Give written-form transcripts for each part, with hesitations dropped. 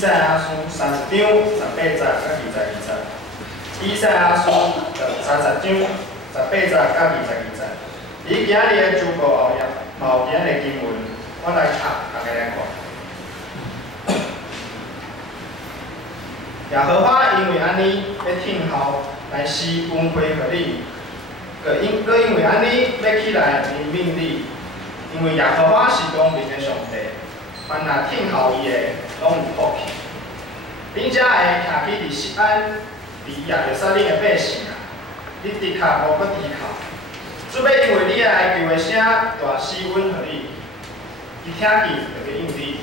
赛亚书30章18节甲22节。以赛亚书30章18节甲22节。伊今日的主报后页，嘛有今日的经文，我来读，大家来看。耶和华因为安尼要听候来施恩惠予你，搁因为安尼要起来怜悯你，因为耶和华是公平的上帝，凡若听候伊的，拢有福气。并且会徛起伫锡安，伫耶路撒冷的百姓啊，你的确无搁低头。主要因为你哀求的声大施恩予你，伊听见就要应你。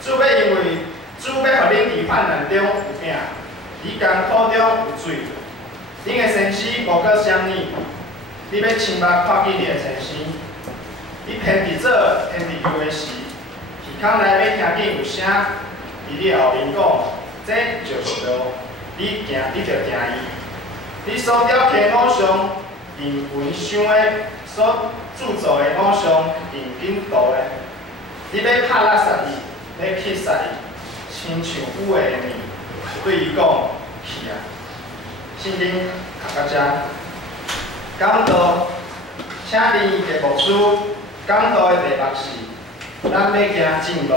主要因为主要予恁伫患难中有饼，伫艰苦中有水。恁的先生无搁闪你，你要亲目看见你的先生。你偏伫左偏伫右的时，耳孔内要听见有声。伫你后面讲，这就是路，你就行伊。你所雕刻偶像，用纹相的，所铸造的偶像，用紧涂的。你要拍垃圾伊，要去杀伊，亲像有的面，对伊讲去啊。圣经读到这，讲到，请你的牧师讲道的题目是，咱要行正路。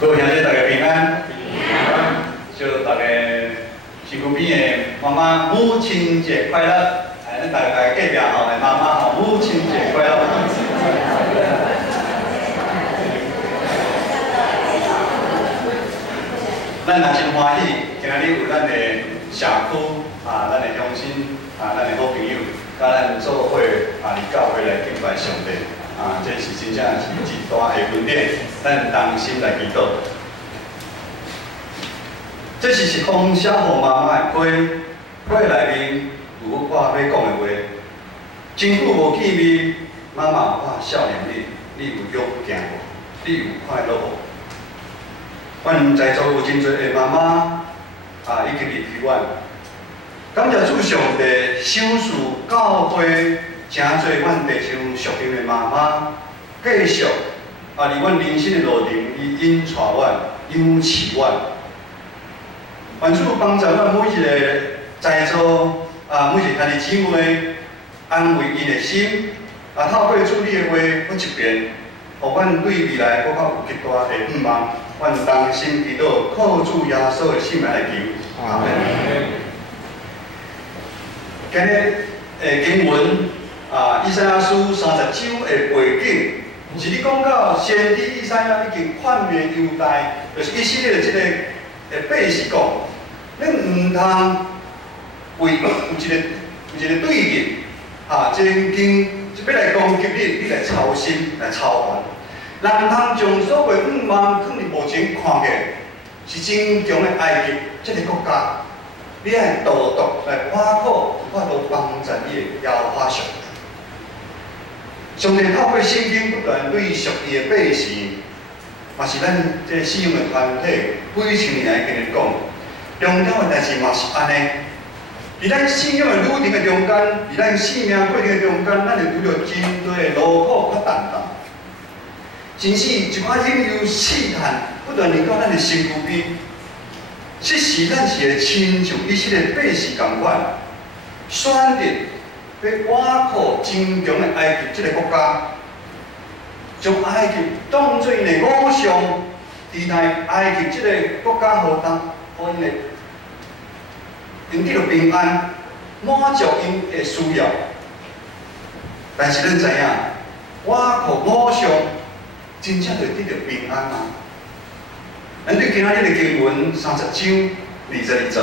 各位兄弟，大家平安。平安。祝大家身躯边的妈妈母亲节快乐！哎，咱大家隔壁吼的妈妈吼，母亲节快乐！咱若真欢喜，今日有咱的社区啊，咱的乡亲啊，咱的好朋友，甲咱做伙啊，伫教会来敬拜上帝。啊，这是真正是一大的恩典，咱同心来祈祷。这是一封写互妈妈的批，批内面有我要讲的话。真久无见面，妈妈我少年你有勇行无？你有快乐无？阮在座有真侪的妈妈啊，已经离开阮。感谢主上帝赏赐教会。诚侪阮地上属灵的妈妈，继续啊，伫阮人生的路程，伊引带阮、养饲阮。愿主帮助阮每一个在座啊，每一个兄弟姊妹，安慰因的心。啊，透过主你的话搁一遍，互阮对未来搁较有极大的盼望。阮同心祈祷，靠主耶稣的圣名来求。阿门。今日的经文。啊，以赛亚书30章的背景，是你讲到先知以赛亚已经劝勉犹大，就是以色列的这个百姓讲，恁唔通为有一个对立，啊，真经要来攻击你，你来操心来操烦，人唔通将所有愿望放伫目前看起，是真强的埃及这个国家，你爱独独来挖苦，我都帮助你的耶和华上帝。上帝透过圣经不断对属伊的百姓，嘛是咱这信仰的团体，几千年来跟你讲，重要的代志嘛是安尼。伫咱信仰的旅程的中间，伫咱生命过程的中间，咱会遇到真多的劳苦甲担当，甚至一寡引诱试探，不断临到咱的身躯边。即时咱是会亲像以色列百姓共款，选择。要挖苦真强的埃及这个国家，将埃及当作因的偶像，期待埃及这个国家好因的因得到平安，满足因的需要。但是咱知影，挖苦偶像，真正就得到平安吗？咱对今仔日的经文30章22节，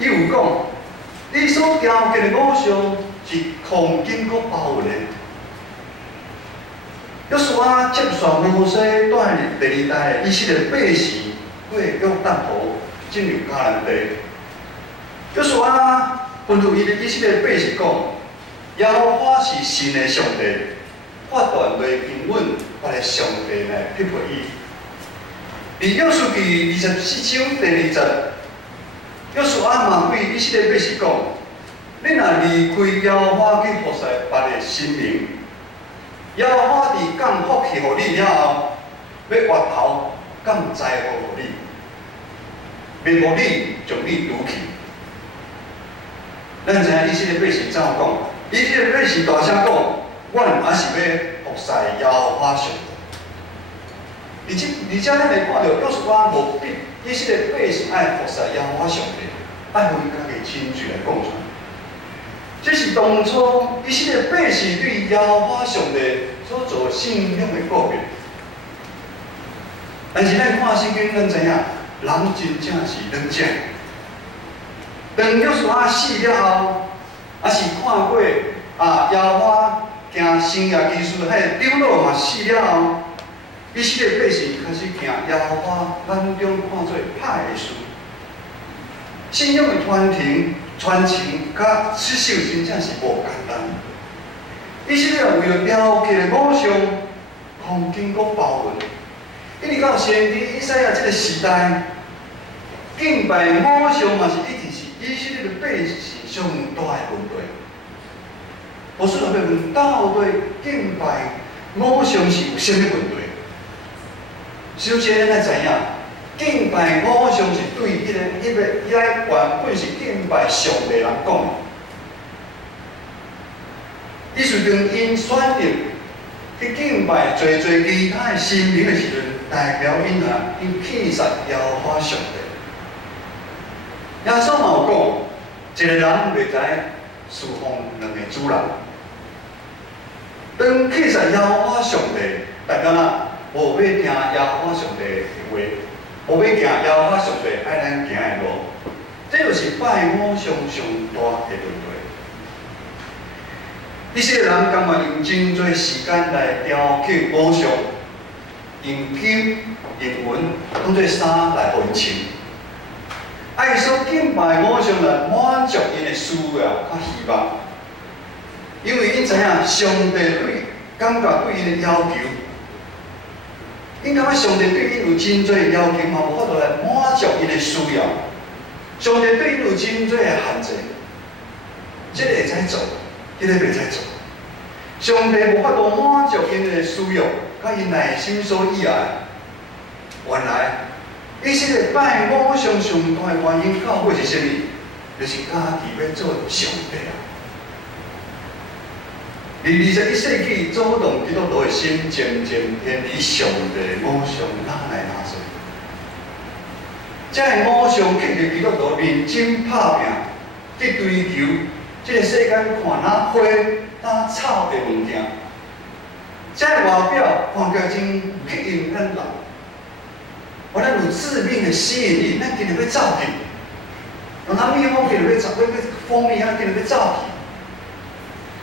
伊有讲。你所雕刻的偶像是黄金所包围的。约书亚接续摩西带领第2代的以色列百姓过约旦河进入迦南地。约书亚吩咐伊的以色列百姓讲：耶和华是神的上帝，发断雷平稳，我的上帝来匹配伊。伫约书记24章第2节。约书亚嘛对以色列百姓讲：恁若离开耶和华去服侍别个的生命。耶和华伫降福气互你了后，要越头降灾祸互你，免互你将你掳去。咱知影以色列百姓怎样讲？以色列百姓大声讲：阮也是要服侍耶和华上帝。而且咱会看到，约书亚无逼以色列百姓爱服侍耶和华上帝，爱用伊家己亲嘴来讲出来。这是当初以色列百姓对耶和华上帝所做信仰的告别。但是咱看圣经，咱知影，人真正是两种。当约书亚死了后，也是看过耶和华行生涯基础，迄个长老嘛死了后，以色列百姓开始行耶和华眼中看做歹的事。信仰的传承甲持守真正是无简单。以色列为了了解偶像，互经过包围，一直到先知以赛亚这个时代，敬拜偶像嘛是一直是以色列的百姓上大的问题。我说要问，到底敬拜偶像是有啥物问题？首先，咱知影。敬拜偶像是对迄个原本是敬拜上帝人讲的，意思当因选择去敬拜做其他的神明的时阵，代表因弃杀耶和华上帝。耶稣嘛有讲，一个人袂知侍奉两个主人。当弃杀耶和华上帝，代表哪？无要听耶和华上帝的话。无要行耶和华上帝爱咱行的路，这就是拜偶像上大的问题。以色列人甘愿用真多时间来雕刻偶像，用金、用银当做衫来互因穿，爱所敬拜偶像来满足因的需要甲希望，因为因知影上帝感觉对因的要求。因感觉上帝对因有真多要求，嘛无法度来满足因的需要。上帝对因有真多的限制，这个会使做，这个袂使做。上帝无法度满足因的需要，甲因内心所意爱。原来，以色列拜偶像上大的原因，到尾是啥物？就是家己要做上帝啊！而21世纪主动基督徒的心渐渐偏离上帝的偶像，哪来哪做？这个偶像吸引基督徒认真打拼，去追求这个世间看哪花哪草的物件。这个外表看起来真吸引咱人，我咱有致命的吸引力，咱今日要走去。人家蜜蜂今日要走，要蜂蜜啊，今日要走去。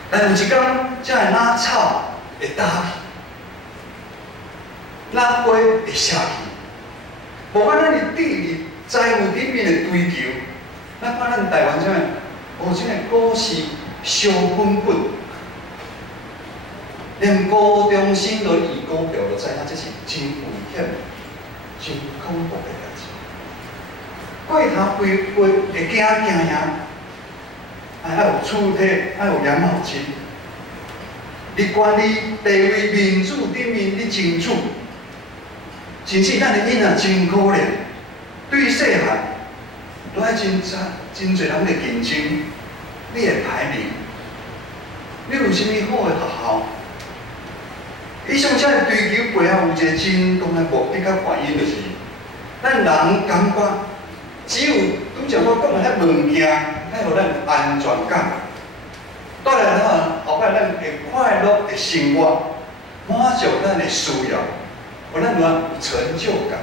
但有一天，这个哪草会打去，哪花会下去。无管咱是地理财务顶面的追求，咱看咱台湾这样，这个股市烧滚滚，连高中生都以股票都知影，这是真危险、真恐怖的代志。过头规会惊呀！爱有厝体，爱有养老金，你管理地位、民主顶面你争取，甚至咱的囡仔真可怜，对细汉都爱真侪人的竞争，你的排名，你有啥物好的学校？以上这追求背后有一个真重的目的甲原因，就是咱人感觉只有拄则我讲的遐物件。爱互咱安全感，带来后摆咱会快乐的生活，满足咱的需要，互咱有成就感。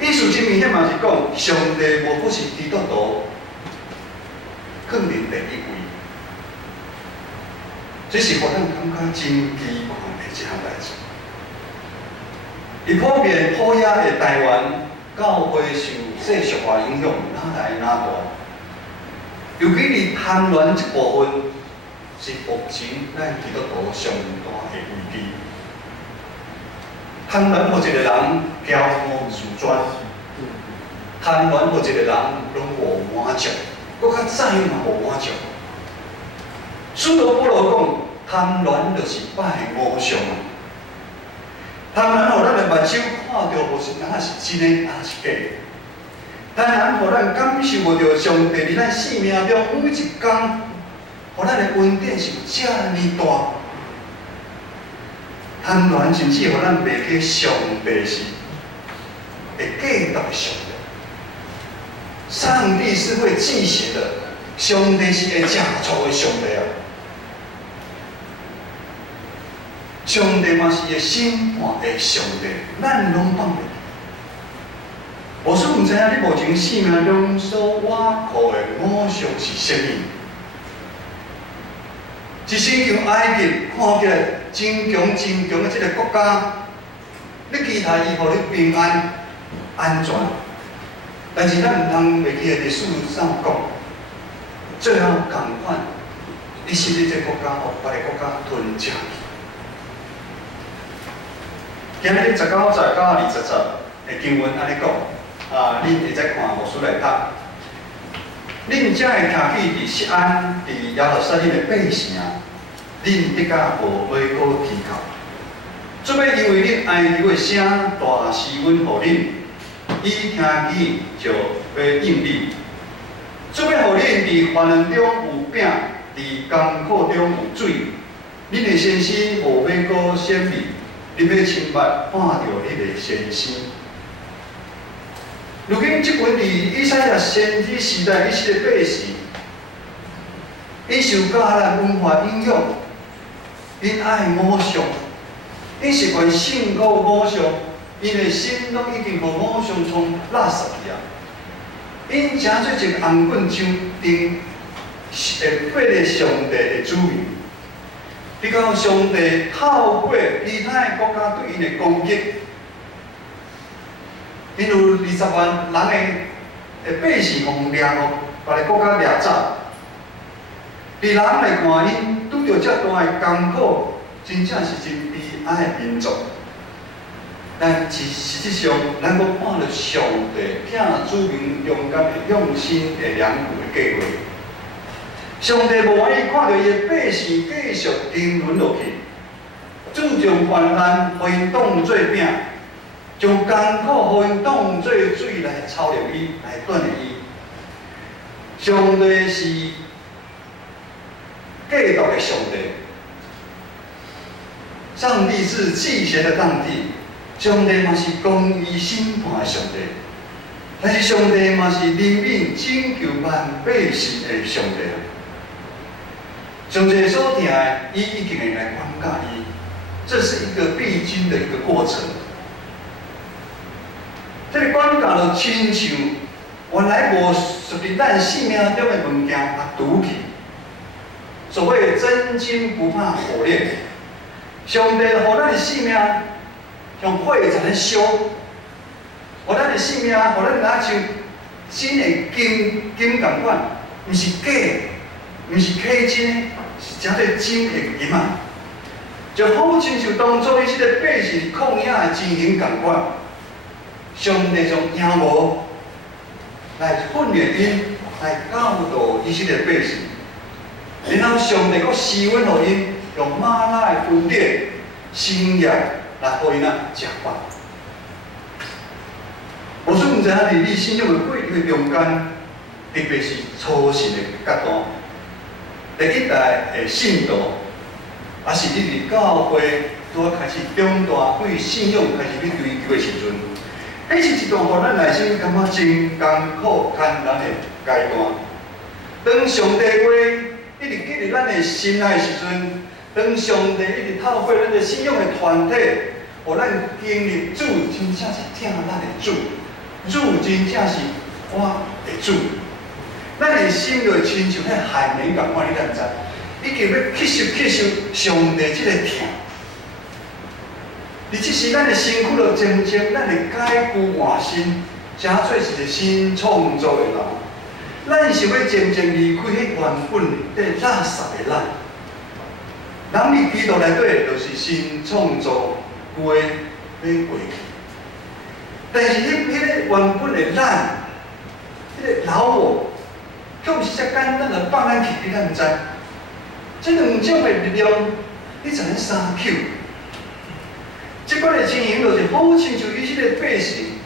意思真明显嘛是讲，上帝无不是基督徒，肯定第一位。这是互咱感觉真奇怪的一项代志。而普遍普野的台湾教会受世俗化影响，哪来哪大？尤其是贪婪这部分，是目前咱基督徒上大的危机。贪婪互一个人骄傲自专，贪婪互一个人拢无满足，搁较早嘛无满足。使徒保罗讲，贪婪就是拜偶像啊！贪婪互咱的目睭看到无是哪是真的，哪是假的。贪婪互咱感受无到上帝伫咱生命中每一天，互咱的恩典是遮尔大。贪婪甚至互咱袂记上帝是会计较的上帝。上帝是会记邪的，上帝是会吃醋的上帝啊！上帝嘛是会审判的上帝，咱拢放袂记。我说唔知影你目前生命中所挖苦的偶像是啥物？一身像埃及看起来真强真强的这个国家，你期待伊互你平安安全，但是咱唔通袂记历史上讲，最后共款，你是你这个国家互别个国家吞吃去。今日19节到20节的经文安尼讲，恁会再看无书来读。恁才会听起伫锡安、伫耶路撒冷的百姓，恁得甲无买过啼哭。做要因为恁哀求的声大施恩互恁，伊听起就要应你。做要互恁伫患难中有饼，伫艰苦中有水。恁的先生无买过鲜米，恁要亲目看到迄个先生。如今即群伫以赛亚先知时代以色列百姓，因受迦南文化影响，因爱偶像，因习惯信靠偶像，因的心拢已经互偶像冲垃圾去啊！因诚做一个红棍上顶，会背咧上帝的子民。你讲上帝透过其他的国家对因的攻击。因有20万人的百姓互掠互别个国家掠走，伫人来看因拄着遮大的艰苦，真正是真悲哀的民族。但实际上，咱阁看到上帝囝子民勇敢的用心的良苦的计划。上帝无愿意看到伊的百姓继续沉沦落去，主将患难互因当做饼。将艰苦互因当作水来操练伊，来锻炼伊。上帝是计度的上帝，上帝是祭邪的上帝，上帝嘛是公义审判的上帝。但是上帝嘛是怜悯拯救万百姓的上帝。上帝所听的，伊已经会来管教伊，这是一个必经的一个过程。这个管教就亲像原来无属于咱生命中的物件啊拄去。所谓真金不怕火炼，上帝互咱的生命用火才能烧，互咱的生命互咱若像真的金共款，毋是假，毋是假真的，是真侪真的金啊！就好亲像当初伊即个百姓旷野的情形共款。上帝从仰无来训练因，来教导以色列百姓，然后上帝阁施恩互因，用玛纳的恩典、新药来互因食饱。我说毋知影伫你信仰的过程中间，特别是初信的阶段，第一代的信徒，也是你伫教会拄开始长大对信仰开始去追求的时阵。迄是一段互咱内心感觉真艰苦、艰难的阶段。当上帝话一直记伫咱的心内的时阵，当上帝一直透过咱的信仰的团体，互咱经历主真正是听咱的主，主真正是我的主。咱的心就亲像迄海绵共款，你敢知？已经要吸收上帝即个疼。而即时，咱的身躯就渐渐，咱会改旧换新，成做一个新创造的人。咱是要渐渐离开迄原本的垃圾的咱。人伫基督内底，就是新创造，旧的要过去。但是迄个原本的咱，迄个老我，却毋是遮简单的放咱去，你敢毋知？这两种的力量，你才能相扣。即款的情形，就是好亲像伊即个百姓，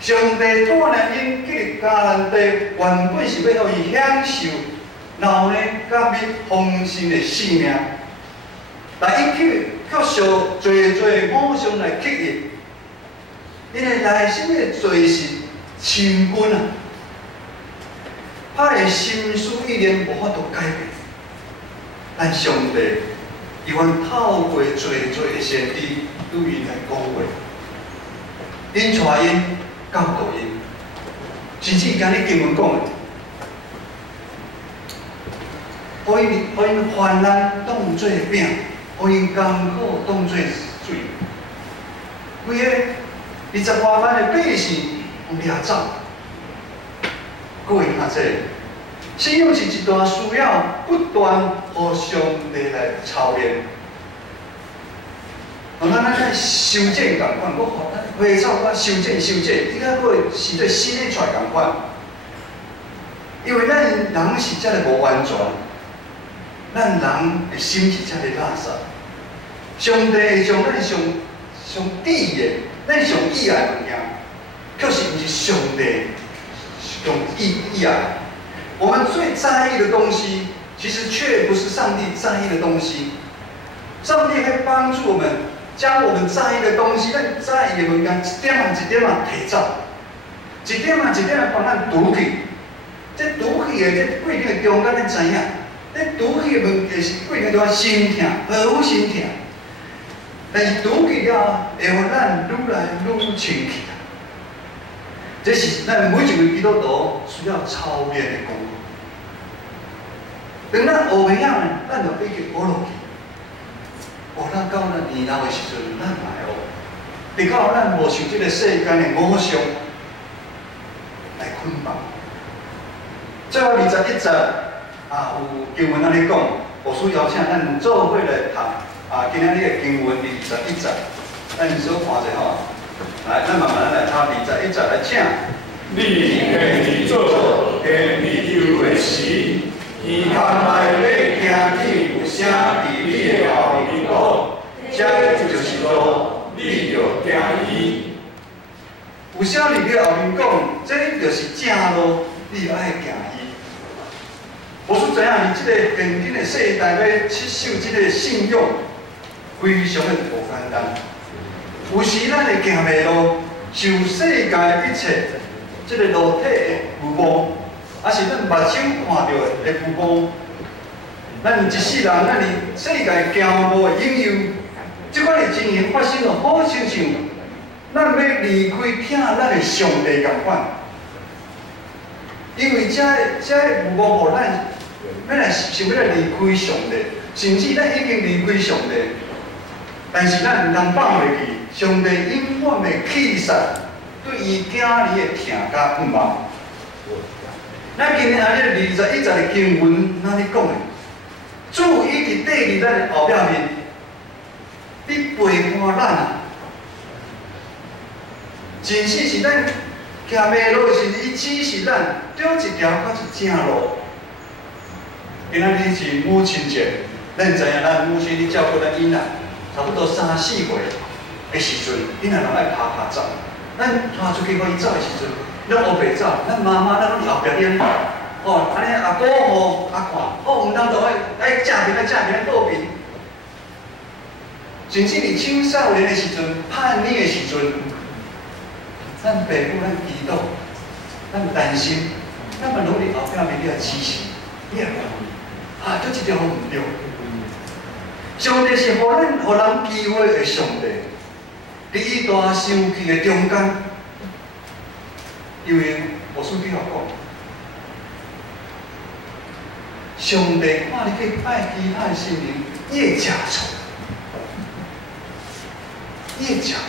上帝带领因进入迦南地，原本是要互伊享受老呢甲蜜丰盛的生命，但伊却受侪偶像来吸引，因的内心的罪是深根啊，他的心思意念无法度改变。但上帝伊愿透过侪的先知对因来讲话，因带因教导因，甚至今日经文讲的，互因患难当作饼，互因艰苦当作水。规个20多万的百姓掠走，各位看这。信仰是一段需要不断互上帝来操练，咱来修正共款，我互咱花草我修正，伊个会是对新的出来共款。因为咱人是遮个无完全，咱人的心是遮个垃圾。上帝会将咱上智的、咱上意爱的物件，确实毋是上帝上意爱。我们最在意的东西，其实却不是上帝在意的东西。上帝会帮助我们，将我们在意的东西、咱在意的物件，一点仔一点仔提走，一点仔一点仔帮咱除去。这除去的这过程的中间，咱知影，这除去的物件是过程中心痛，好心痛。但是除去了，会互咱愈来愈清气。这是咱每一位基督徒需要操练的功课。当咱学袂晓呢，咱就已经学落去。学到咱年老的时阵，咱来学。直到咱无受这个世间的偶像来捆绑。最后21节有经文安尼讲，我需邀请咱做伙来读今仔日的经文21节，咱小看者吼。来，咱慢慢来读21节来请。你愿意做跟你有的事，耳通内要听见有声伫你的后面讲，这就是路，你要行伊。有声伫你后面讲，这就是正路，你爱行伊。无说知影，伊即个现今的世代要接受即个信仰，非常的无简单。有时咱会行袂路，受世界一切即个肉体的父母，还是咱目睭看到的父母，咱一世人，咱伫世界行无引诱，即款的情形发生了，好亲像咱要离开听咱的上帝共款。因为这父母互咱要来想要来离开上帝，甚至咱已经离开上帝，但是咱毋通放袂去。上帝永远袂弃杀对伊囝儿的疼甲不忘。咱今日安尼21节的经文，哪里讲的？主已经缀伫咱的后壁面，你陪伴咱啊！真使是咱行袂路时，伊指示咱找一条较是正路。今仔日是母亲节，咱知影咱母亲咧照顾咱囡仔，差不多3、4岁的时阵，囡仔拢爱爬走。咱拖出去互伊走的时阵，咱学袂走，咱妈妈咱拢后壁咧，哦，安尼阿保护阿看，哦，毋通就爱正面倒面。甚至伫青少年的时阵、叛逆的时阵，咱爸母咱祈祷，咱担心，咱嘛拢伫后壁面你来支持，你来讲，做一条路毋对。上帝是互人机会的上帝。伫伊大生气的中间，因为我书记讲，上帝看你去拜其他的神明，越加错，越加错。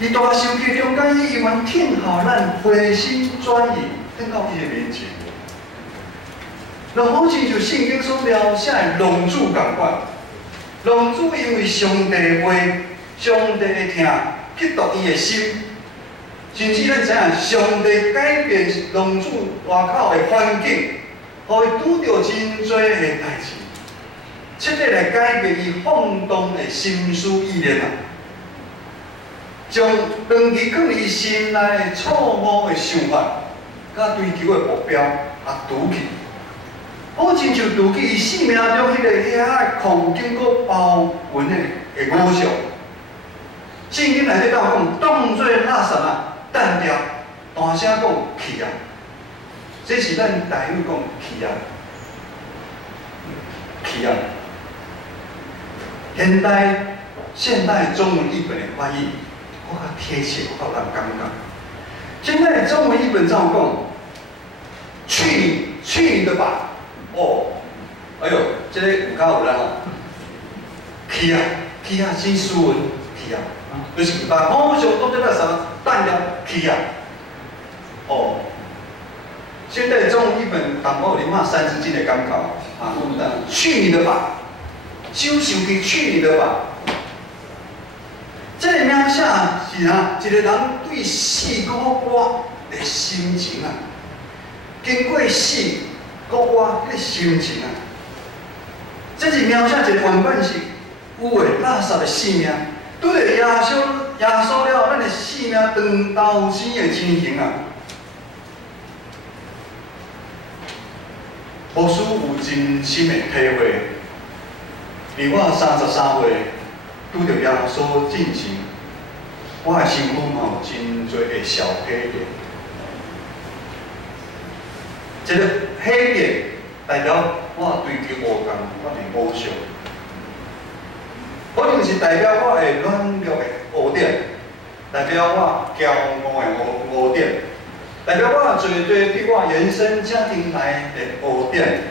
伫大生气中间，伊永远听候咱回心转意，等到伊的面前。就好像就圣经所描写的龙主共款，龙主因为上帝话。上帝的听，激动伊的心，甚至咱知影，上帝改变龙主外口的环境，互伊拄着真多的代志，彻底来改变伊放荡的心思意念啊！将长期放伊心内的错误的想法，甲追求的目标拄去。好亲像拄去伊生命中迄个遐空经过包纹的偶像。圣经内底讲，当作垃圾啊，单调，大声讲去啊！这是咱台语讲去啊，去啊！现代中文译本的翻译，我较贴切，我较有感觉。现在中文译本怎讲？去你的吧！哦，哎呦，这个有够有啦吼！去啊，真斯文，去啊！就是把偶像当作垃圾，单调去啊！哦。现在中文译本淡薄有点三字经的感觉啊，去你的吧，收手机去你的吧。这个描写是啊，一个人对死古我的心情啊，经过死古我的心情啊，这是描写一个原本是有诶垃圾的生命，对着耶稣了咱的生命长斗生的情形啊。无须有真心的体会，而我33岁拄着耶稣进前，我的身躯嘛有真多的小黑点。这个黑点代表我追求无共款的偶像，可能是代表我的软弱的污点，代表我骄傲的污点。代表我做对我原生家庭内的污点，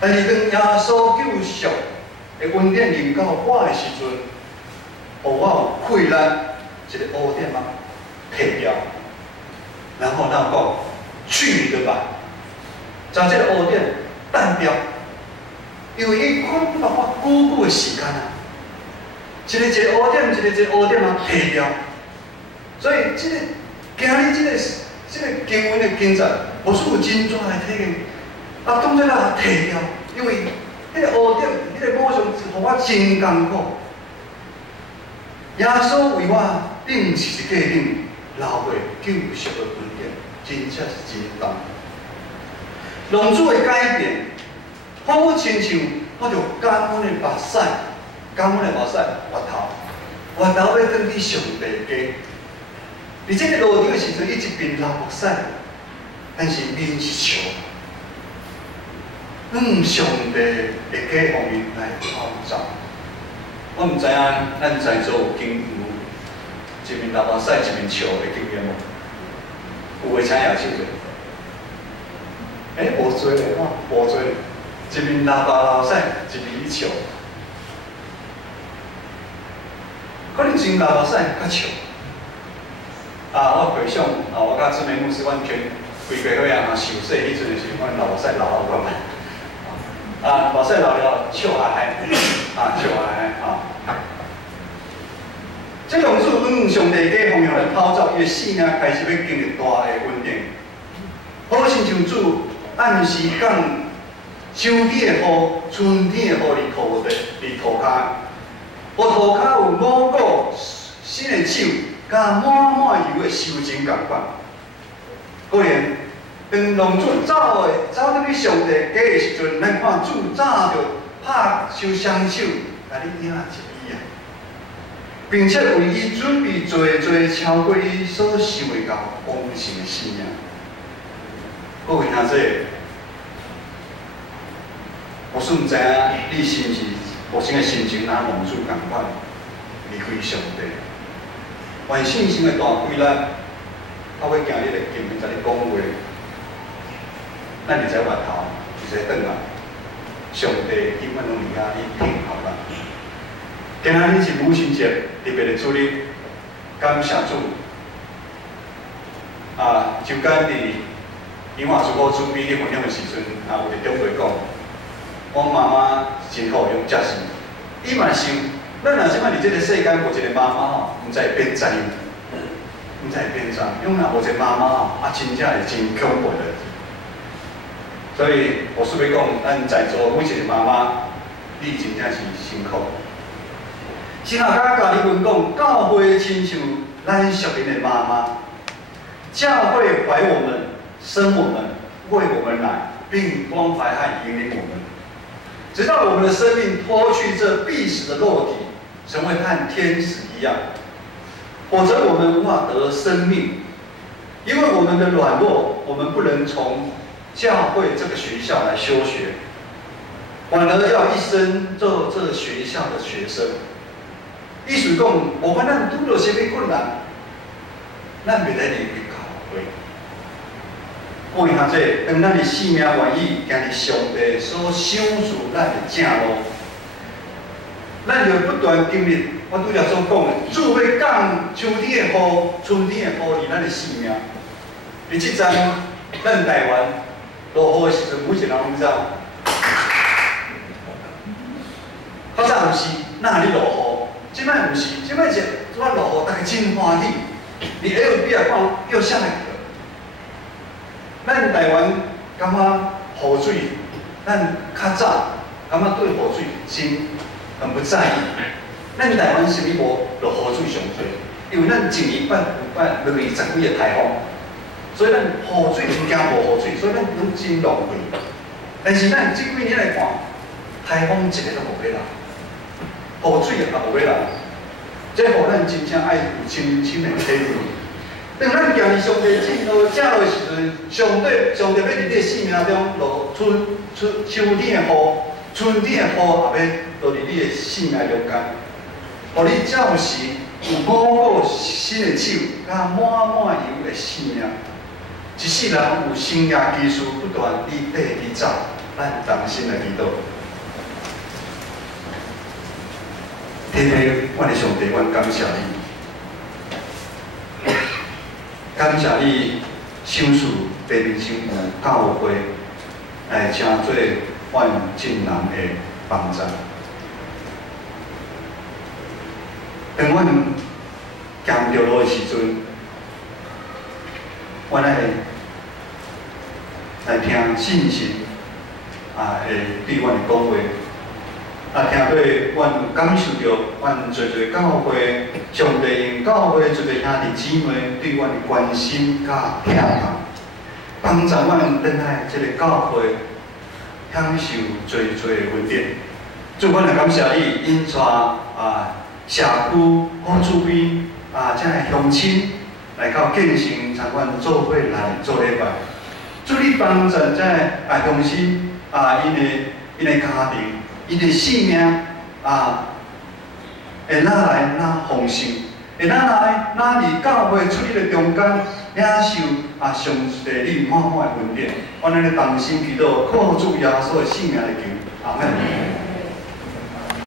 但是当耶稣救赎的恩典临到我的时阵，互我有溃烂一个污点啊摕掉，然后咱讲去你的吧，将这个污点淡掉，因为伊捆绑我久久的时间啊，一个污点，一个污点啊摕掉。所以，今日这个经文的经节，无须有真纸来体验，当作咱摕掉，因为迄个污点，迄个偶像，互我真艰苦。耶稣为我顶十字架顶留下救赎的恩典，真正是真重。浪子的改变，好亲像我着感恩的目屎，滑头要转去上帝家。伫这个路场的时阵，伊一边流目屎，但是面是笑。上帝会给互伊来创造。我毋知影咱在座有经有一面流目屎，一面笑的经验无？有诶，请举手者。无做咧，无做，一面流屎，一面笑。可能真流目屎较笑。我回想我甲志明牧师，阮全规家伙啊，受洗迄阵的时候，阮流目屎流好快。目屎流了，笑哈嗨，笑哈嗨这样子，上帝给方向来跑走，伊的生命开始要经历大的稳定。好亲像主按时讲，秋天的雨、春天的雨伫土骹，土骹有五谷新的酒，甲满油的收成共款。果然，当浪子走入去上帝家的时阵，咱看主早就拍手双手，甲你领一笔啊，并且为伊准备超过伊所想会到丰盛的生命。各位兄弟，我是毋知影你是毋是目前的心情，若浪子共款离开上帝。完信心的大规咱，透过今日的经文，甲你讲话，咱就在外头，就在转来。上帝永远拢伫遐，伊听候咱。今仔日是母亲节，特别的主日，感谢主。就间伫永华主播准备去分享的时阵，有伫中会讲，我妈妈真好用，真是。伊嘛想，咱若即摆伫即个世间，无一个妈妈吼，毋知会变怎样，毋知在边上，因为有一个妈妈真正是真恐怖的。所以我是要讲，咱在座每一个妈妈，你真正是辛苦。先下甲甲你分讲，教会亲像咱属灵的妈妈，教会怀我们、生我们、为我们来，并关怀和引领我们，直到我们的生命脱去这必死的肉体，成为和天使一样。否则我们无法得生命，因为我们的软弱，我们不能从教会这个学校来修学，反而要一生做这学校的学生。意思讲，无管咱拄到什么困难，咱袂得离开教会。我兄弟，当咱的生命愿意行入上帝所赏赐咱的正路，咱就不断经历我拄则所讲的，主要降秋天的雨、春天的雨伫咱的生命。伫即阵，咱台湾落雨的时阵，每一个人拢知道。较早毋是，哪里落雨？即摆毋是，即摆是做落雨，大家真欢喜。你 FB 啊看，又下来了。咱台湾感觉雨水，咱较早感觉对雨水真很不在意。咱台湾是毋无落雨水上多？因为咱一年办220几个台风，所以咱雨水真惊无雨水，所以咱拢真浪费。但是咱这几年来看，台风一个都无要来。雨水也无要来，这互咱真正爱有深深的体会。当咱行入上帝正路的时阵，上帝要伫你的生命中落秋天的雨、春天的雨，也要落伫你的生命中间，互你照时有5个新的手，甲满油的生命。一世人有生涯技术不断你爬你走，咱同心来祈祷。天父，我的上帝，我感谢你，感谢你赏赐地面上有教会来成做阮众人的帮助。当阮行不着路的时阵，阮来听信息，会对阮的讲话。听到阮感受到，阮侪教会，上帝用教会侪兄弟姊妹对阮的关心甲疼爱，帮助阮等来这个教会享受侪的恩典。主，阮来感谢你，引带社区好厝边这个乡亲来到建成参阮做伙来做礼拜。主，你帮助这乡亲因的家庭。伊的性命会哪来哪丰盛，会哪来哪伫教会出入的中间领受上帝你满满的恩典。我咱咧同心祈祷，靠主耶稣的性命来求，阿门。